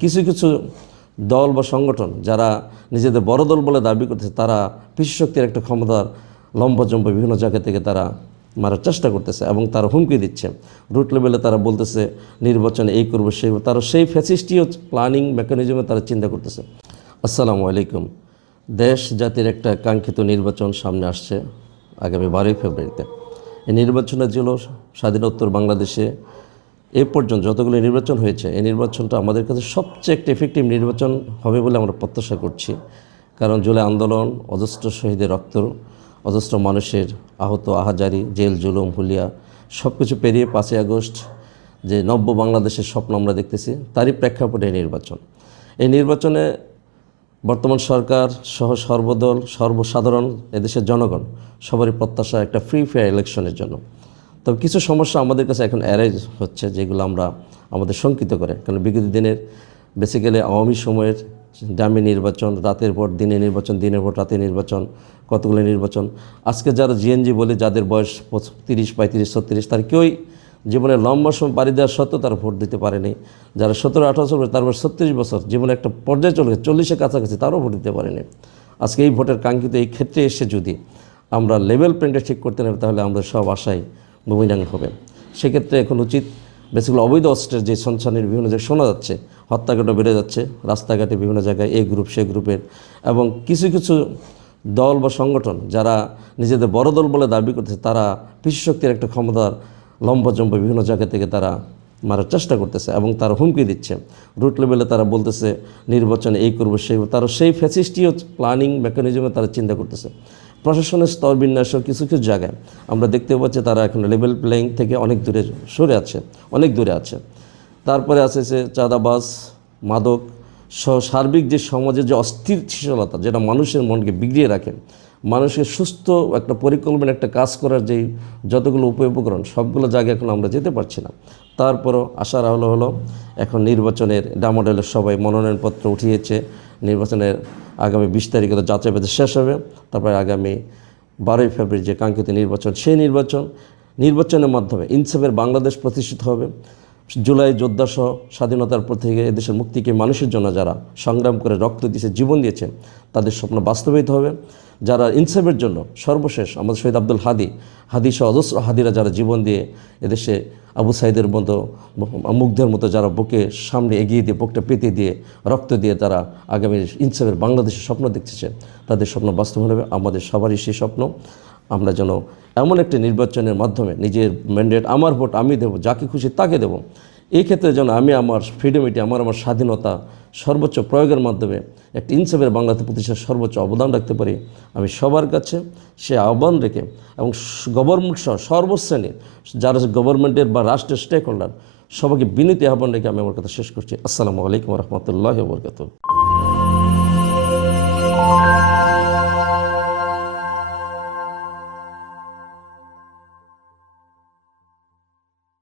কিছু কিছু দল বা সংগঠন যারা নিজেদের বড় দল বলে দাবি করতেছে, তারা পিছুশক্তির একটা ক্ষমতার লম্বা বিভিন্ন জায়গা থেকে তারা মারার চেষ্টা করতেছে এবং তারা হুমকি দিচ্ছে। রুট লেভেলে তারা বলতেছে নির্বাচনে এই করবো সেই, তারা সেই ফ্যাসিস্টীয় প্ল্যানিং মেকানিজমে তারা চিন্তা করতেছে। আসসালামু আলাইকুম। দেশ জাতির একটা কাঙ্ক্ষিত নির্বাচন সামনে আসছে আগামী 12ই ফেব্রুয়ারিতে। এই নির্বাচনের জন্য স্বাধীনোত্তর বাংলাদেশে এ পর্যন্ত যতগুলো নির্বাচন হয়েছে, এই নির্বাচনটা আমাদের কাছে সবচেয়ে একটা এফেক্টিভ নির্বাচন হবে বলে আমরা প্রত্যাশা করছি। কারণ জুলাই আন্দোলন, অজস্র শহীদের রক্ত, অজস্র মানুষের আহত, আহাজারি, জেল, জুলুম, হুলিয়া সব কিছু পেরিয়ে 5ই আগস্ট যে নব্য বাংলাদেশের স্বপ্ন আমরা দেখতেছি, তারই প্রেক্ষাপটে এই নির্বাচন। এই নির্বাচনে বর্তমান সরকার সহ সর্বদল, সর্বসাধারণ, এদেশের জনগণ সবারই প্রত্যাশা একটা ফ্রি ফেয়ার ইলেকশনের জন্য। তবে কিছু সমস্যা আমাদের কাছে এখন অ্যারাইজ হচ্ছে, যেগুলো আমরা আমাদের শঙ্কিত করে। কারণ বিগত দিনের বেসিক্যালি আওয়ামী সময়ের ডামি নির্বাচন, রাতের পর দিনে নির্বাচন, দিনের পর রাতে নির্বাচন, কতগুলো নির্বাচন। আজকে যারা জিএনজি বলে, যাদের বয়স 30, 35, 36, তার কেউই জীবনে লম্বা সময় পাড়ি দেওয়ার সত্ত্বেও তারা ভোট দিতে পারেনি। যারা 17-18 বছর, তার বয়স 36 বছর, জীবনে একটা পর্যায়ে চলে গেছে, 40-এর কাছাকাছি, তারাও ভোট দিতে পারেনি। আজকে এই ভোটের কাঙ্ক্ষিত এই ক্ষেত্রে এসে যদি আমরা লেভেল প্লেনটা ঠিক করতে নেব, তাহলে আমরা সব আশাই ভূমিদান হবে। সেক্ষেত্রে এখন উচিত বেসিক্যালি অবৈধ অস্ত্রের যে সঞ্চালনের বিভিন্ন জায়গায় শোনা যাচ্ছে, হত্যাকাণ্ড বেড়ে যাচ্ছে রাস্তাঘাটে বিভিন্ন জায়গায়, এই গ্রুপ সে গ্রুপের, এবং কিছু কিছু দল বা সংগঠন যারা নিজেদের বড় দল বলে দাবি করতেছে, তারা পিছুশক্তির একটা ক্ষমতার লম্বা বিভিন্ন জায়গা থেকে তারা মারার চেষ্টা করতেছে এবং তারা হুমকি দিচ্ছে। রুট লেভেলে তারা বলতেছে নির্বাচনে এই করবো সেই, তারা সেই ফ্যাসিস্টীয় প্ল্যানিং মেকানিজমে তারা চিন্তা করতেছে। প্রশাসনের স্তর বিন্যাস কিছু কিছু জায়গায় আমরা দেখতে পাচ্ছি তারা এখন লেভেল প্লেইং থেকে অনেক দূরে সরে আছে, অনেক দূরে আছে। তারপরে আছে যে চাঁদাবাজ, মাদক সহ সার্বিক যে সমাজের যে অস্থিতিশীলতা, যেটা মানুষের মনকে বিগড়িয়ে রাখে, মানুষের সুস্থ একটা পরিকল্পনা, একটা কাজ করার যেই যতগুলো উপকরণ, সবগুলো জায়গায় এখন আমরা যেতে পারছি না। তারপরও আশার হলো এখন নির্বাচনের ডামাডোলের সবাই মনোনয়নপত্র উঠিয়েছে। নির্বাচনের আগামী 20 তারিখে তো যাচাই বাছাই শেষ হবে। তারপরে আগামী 12ই ফেব্রুয়ারি যে কাঙ্ক্ষিত নির্বাচন, সেই নির্বাচনের মাধ্যমে ইনসাফের বাংলাদেশ প্রতিষ্ঠিত হবে। জুলাই যোদ্ধাসহ স্বাধীনতার পর থেকে এদেশের মুক্তিকে মানুষের জন্য যারা সংগ্রাম করে রক্ত দিয়েছে, জীবন দিয়েছে, তাদের স্বপ্ন বাস্তবায়িত হবে। যারা ইনসাফের জন্য সর্বশেষ আমাদের শহীদ আব্দুল হাদি সহ অজস্র হাদিরা যারা জীবন দিয়ে এদেশে আবু সাইদের মতো, মুগ্ধের মতো যারা বুকে সামনে এগিয়ে দিয়ে, বুকটা পেতে দিয়ে, রক্ত দিয়ে তারা আগামী ইনসাফের বাংলাদেশের স্বপ্ন দেখতেছে, তাদের স্বপ্ন বাস্তবায়ন হবে। আমাদের সবারই সেই স্বপ্ন। আমরা যেন এমন একটি নির্বাচনের মাধ্যমে নিজের ম্যান্ডেট, আমার ভোট আমি দেবো, যাকে খুশি তাকে দেবো, এই ক্ষেত্রে যেন আমি আমার ফ্রিডমিটি, আমার স্বাধীনতা সর্বোচ্চ প্রয়োগের মাধ্যমে একটি ইনসাফের বাংলাতে প্রতিষ্ঠার সর্বোচ্চ অবদান রাখতে পারি, আমি সবার কাছে সে আহ্বান রেখে এবং গভর্নমেন্ট সহ সর্বশ্রেণীর যারা গভর্নমেন্টের বা রাষ্ট্রের স্টেক হোল্ডার, সবাইকে বিনীত আহ্বান রেখে আমি আমার কথা শেষ করছি। আসসালামু আলাইকুম রহমতুল্লাহি ওয়া বারাকাতুহু।